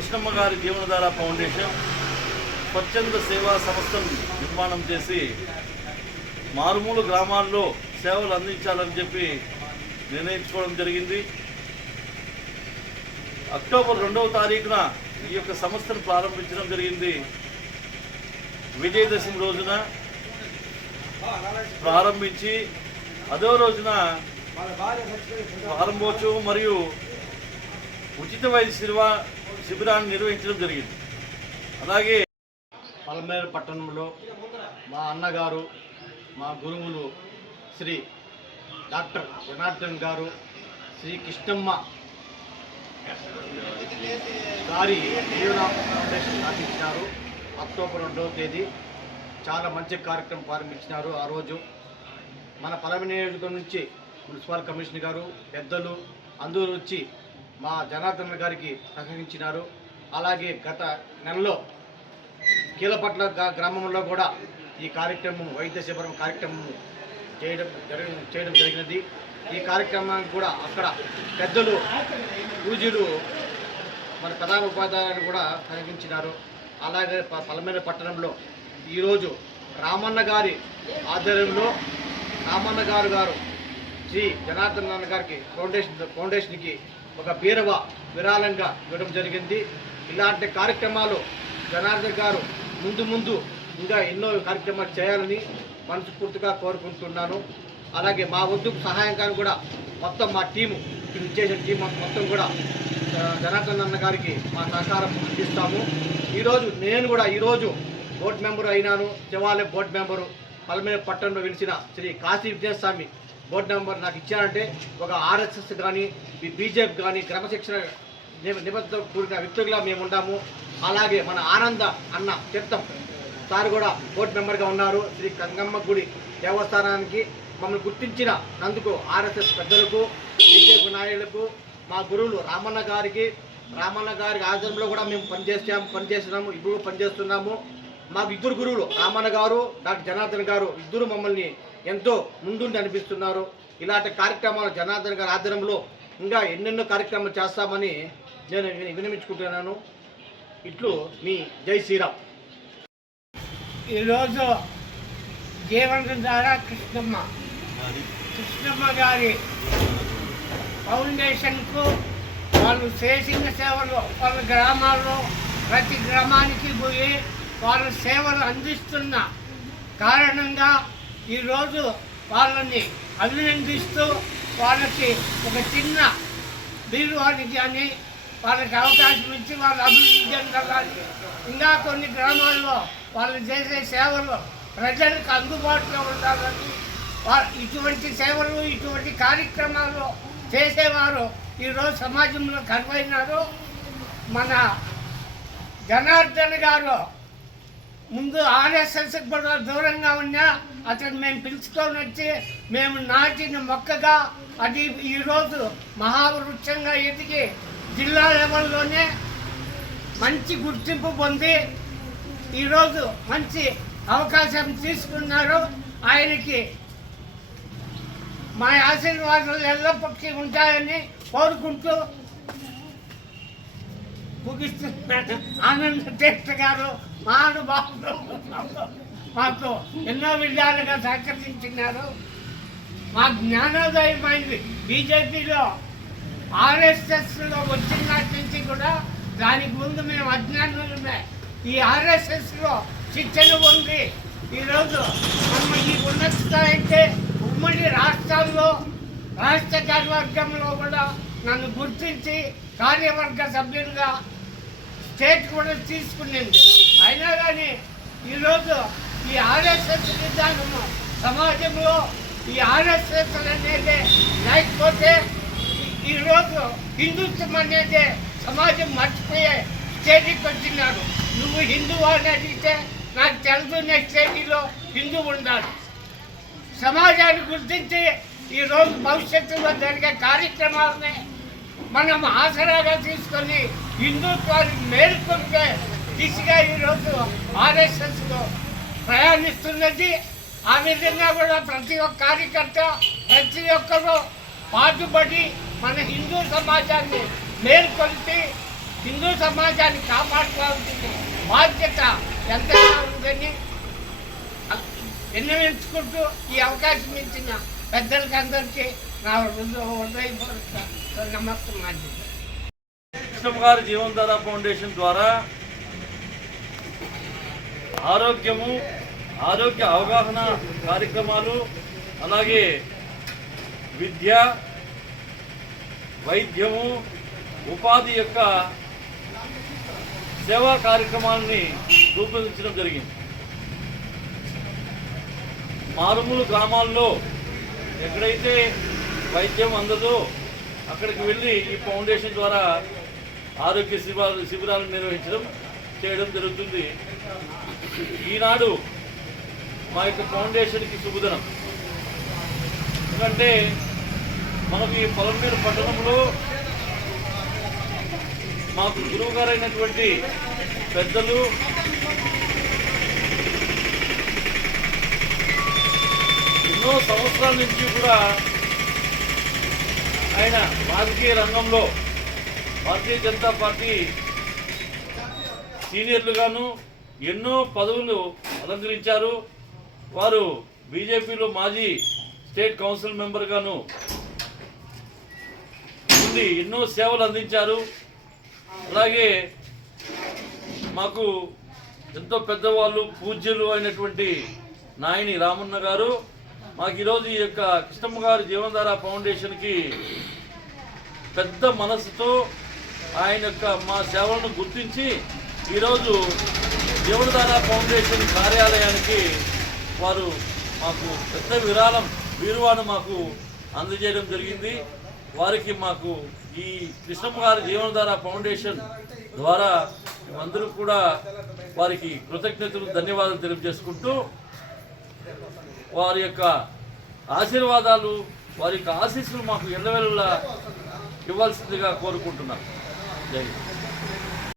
కృష్ణమ్మ గారి జీవనధార ఫౌండేషన్ స్వచ్ఛంద సేవా సంస్థను నిర్మాణం చేసి మారుమూల గ్రామాల్లో సేవలు అందించాలని చెప్పి నిర్ణయించుకోవడం జరిగింది. అక్టోబర్ రెండవ తారీఖున ఈ యొక్క సంస్థను ప్రారంభించడం జరిగింది. విజయదశమి రోజున ప్రారంభించి అదో రోజున ప్రారంభోత్సవం మరియు ఉచిత వైద్య సేవ శిబిరాన్ని నిర్వహించడం జరిగింది. అలాగే పలమేరు పట్టణంలో మా అన్నగారు మా గురువులు శ్రీ డాక్టర్ జనార్దన్ గారు శ్రీ కృష్ణమ్మ గారి జీవన ఫౌండేషన్ స్థాపించినారు అక్టోబర్ రెండవ తేదీ చాలా మంచి కార్యక్రమం ప్రారంభించినారు ఆ రోజు. మన పలమ నియోజకవర్గం నుంచి మున్సిపల్ కమిషనర్ గారు పెద్దలు అందరూ వచ్చి మా జనార్దన్ గారికి సహకరించినారు. అలాగే గత నెలలో కీలపట్ల గ్రామంలో కూడా ఈ కార్యక్రమం వైద్య శిబిరం కార్యక్రమం చేయడం చేయడం జరిగినది. ఈ కార్యక్రమానికి కూడా అక్కడ పెద్దలు పూజలు మన ప్రధాన ఉపాధ్యాయులను కూడా సహకరించినారు. అలాగే పలమైన పట్టణంలో ఈరోజు రామన్న గారి ఆధ్వర్యంలో రామన్న గారు గారు శ్రీ జనార్దన్ నాన్న గారికి ఫౌండేషన్ ఫౌండేషన్కి ఒక బీరవ విరాళంగా ఇవ్వడం జరిగింది. ఇలాంటి కార్యక్రమాలు జనార్దన్ గారు ముందు ముందు ఇంకా ఎన్నో కార్యక్రమాలు చేయాలని మనస్ఫూర్తిగా కోరుకుంటున్నాను. అలాగే మా వద్దు కానీ కూడా మొత్తం మా టీము చేసిన టీం మొత్తం కూడా జనార్దన్ అన్న గారికి మా సహకారం అందిస్తాము. ఈరోజు నేను కూడా ఈరోజు బోర్డు మెంబర్ అయినాను. శివాలయ బోర్డు మెంబరు పల్మేర పట్టణంలో వెలిసిన శ్రీ కాశీ విజయస్వామి బోర్డు నెంబర్ నాకు ఇచ్చారంటే ఒక ఆర్ఎస్ఎస్ కానీ బీజేపీ కానీ క్రమశిక్షణ నిబ- నిబద్ధత కూడిన వ్యక్తులుగా మేము ఉన్నాము. అలాగే మన ఆనంద అన్న తీర్థం సార్ కూడా బోర్డు మెంబర్గా ఉన్నారు. శ్రీ గంగమ్మ గుడి దేవస్థానానికి మమ్మల్ని గుర్తించిన నందుకు ఆర్ఎస్ఎస్ పెద్దలకు బీజేపీ నాయకులకు మా గురువులు రామన్న గారికి రామన్న గారి ఆధ్వర్యంలో కూడా మేము పనిచేసాము పనిచేస్తున్నాము ఇప్పుడు పనిచేస్తున్నాము. మాకు ఇద్దరు గురువులు రామన్న గారు డాక్టర్ జనార్దన్ గారు ఇద్దరు మమ్మల్ని ఎంతో ముందుండి అనిపిస్తున్నారు. ఇలాంటి కార్యక్రమాలు జనార్దన్ గారి ఆధ్వర్యంలో ఇంకా ఎన్నెన్నో కార్యక్రమాలు చేస్తామని నేను విని- విన్నవించుకుంటున్నాను ఇట్లు మీ జై శ్రీరామ్. ఈరోజు జీవన ద్వారా కృష్ణమ్మ. కృష్ణమ్మ గారి ఫౌండేషన్కు వాళ్ళు చేసిన సేవలు వాళ్ళ గ్రామాల్లో ప్రతి గ్రామానికి పోయి వాళ్ళ సేవలు అందిస్తున్న కారణంగా ఈరోజు వాళ్ళని అభినందిస్తూ వాళ్ళకి ఒక చిన్న బీరువానికి కానీ వాళ్ళకి అవకాశం ఇచ్చి వాళ్ళు అభివృద్ధి చెందాలి ఇంకా కొన్ని గ్రామాల్లో వాళ్ళు చేసే సేవలు ప్రజలకు అందుబాటులో ఉండాలని ఇటువంటి సేవలు ఇటువంటి కార్యక్రమాలు చేసేవారు ఈరోజు సమాజంలో కనువైనారు మన జనార్దన్ గారు ముందు ఆర్ఎస్ఎస్ కూడా దూరంగా ఉన్నా అతను మేము పిలుచుకొని వచ్చి మేము నాటిన మొక్కగా అది ఈరోజు మహావృక్షంగా ఎదిగి జిల్లా లెవెల్లోనే మంచి గుర్తింపు పొంది ఈరోజు మంచి అవకాశం తీసుకున్నారు. ఆయనకి మా ఆశీర్వాదాలు ఎల్లప్పటికీ ఉంటాయని కోరుకుంటూ ముగిస్తున్నాడు ఆనంద తీర్థ గారు మహానుభావులు మాతో ఎన్నో విధాలుగా సహకరించినారు. మా జ్ఞానోదయమైంది. బీజేపీలో ఆర్ఎస్ఎస్లో వచ్చిన నాటి నుంచి కూడా దానికి ముందు మేము అజ్ఞానులమే. ఈ ఆర్ఎస్ఎస్లో శిక్షణ ఉంది ఈరోజు మనం ఈ ఉన్నత స్థాయి అయితే ఉమ్మడి రాష్ట్రాల్లో రాష్ట్ర కార్యవర్గంలో కూడా నన్ను గుర్తించి కార్యవర్గ సభ్యులుగా స్టేట్ కూడా తీసుకునేది. అయినా కానీ ఈరోజు ఈ ఆర్ఎస్ఎస్ విధానము సమాజంలో ఈ ఆర్ఎస్ఎస్ అనేది లేకపోతే ఈరోజు హిందుత్వం అనేది సమాజం మర్చిపోయే స్టేజీకి వచ్చినారు. నువ్వు హిందువు అని అడిగితే నాకు తెలుసు నెక్స్ట్ స్టేజీలో హిందువు ఉండాలి. సమాజాన్ని గుర్తించి ఈరోజు భవిష్యత్తులో జరిగే కార్యక్రమాలని మనం ఆసరాగా తీసుకొని హిందుత్వాన్ని మేల్కొంటే దిశగా ఈరోజు ఆర్ఎస్ఎస్లో ప్రయాణిస్తున్నది. ఆ విధంగా కూడా ప్రతి ఒక్క కార్యకర్త ప్రతి ఒక్కరూ పాటుపడి మన హిందూ సమాజాన్ని మేల్కొల్పి హిందూ సమాజాన్ని కాపాడుకోవాల్సిన బాధ్యత ఎంతగా ఉందని విన్నవించుకుంటూ ఈ అవకాశం ఇచ్చిన పెద్దలకి అందరికీ నా హృదయపూర్వక కృష్ణగారి కృష్ణమ్మ గారి జీవనధార ఫౌండేషన్ ద్వారా ఆరోగ్యము ఆరోగ్య అవగాహన కార్యక్రమాలు అలాగే విద్య వైద్యము ఉపాధి యొక్క సేవా కార్యక్రమాలని రూపొందించడం జరిగింది. మారుమూల గ్రామాల్లో ఎక్కడైతే వైద్యం అందదో అక్కడికి వెళ్ళి ఈ ఫౌండేషన్ ద్వారా ఆరోగ్య శిబిరాలు శిబిరాలు నిర్వహించడం చేయడం జరుగుతుంది. ఈనాడు మా యొక్క ఫౌండేషన్కి శుభదనం. ఎందుకంటే మనకు ఈ పొలంమీరు పట్టణంలో మాకు గురువు గారైనటువంటి పెద్దలు ఎన్నో సంవత్సరాల నుంచి కూడా ఆయన రాజకీయ రంగంలో భారతీయ జనతా పార్టీ సీనియర్లుగాను ఎన్నో పదవులు అలంకరించారు. వారు బీజేపీలో మాజీ స్టేట్ కౌన్సిల్ మెంబర్గాను ఉండి ఎన్నో సేవలు అందించారు. అలాగే మాకు ఎంతో పెద్దవాళ్ళు పూజ్యులు అయినటువంటి నాయని రామన్న గారు మాకు ఈరోజు ఈ యొక్క కృష్ణమ్మ గారు జీవనధార ఫౌండేషన్కి పెద్ద మనసుతో ఆయన యొక్క మా సేవలను గుర్తించి ఈరోజు జీవనధార ఫౌండేషన్ కార్యాలయానికి వారు మాకు పెద్ద విరాళం వీరువాను మాకు అందజేయడం జరిగింది. వారికి మాకు ఈ కృష్ణమ్మ గారి జీవనధార ఫౌండేషన్ ద్వారా మేమందరూ కూడా వారికి కృతజ్ఞతలు ధన్యవాదాలు తెలియజేసుకుంటూ వారి యొక్క ఆశీర్వాదాలు వారి యొక్క ఆశీస్సులు మాకు ఎల్లవెల్లా ఇవ్వాల్సిందిగా కోరుకుంటున్నాను జై హింద్.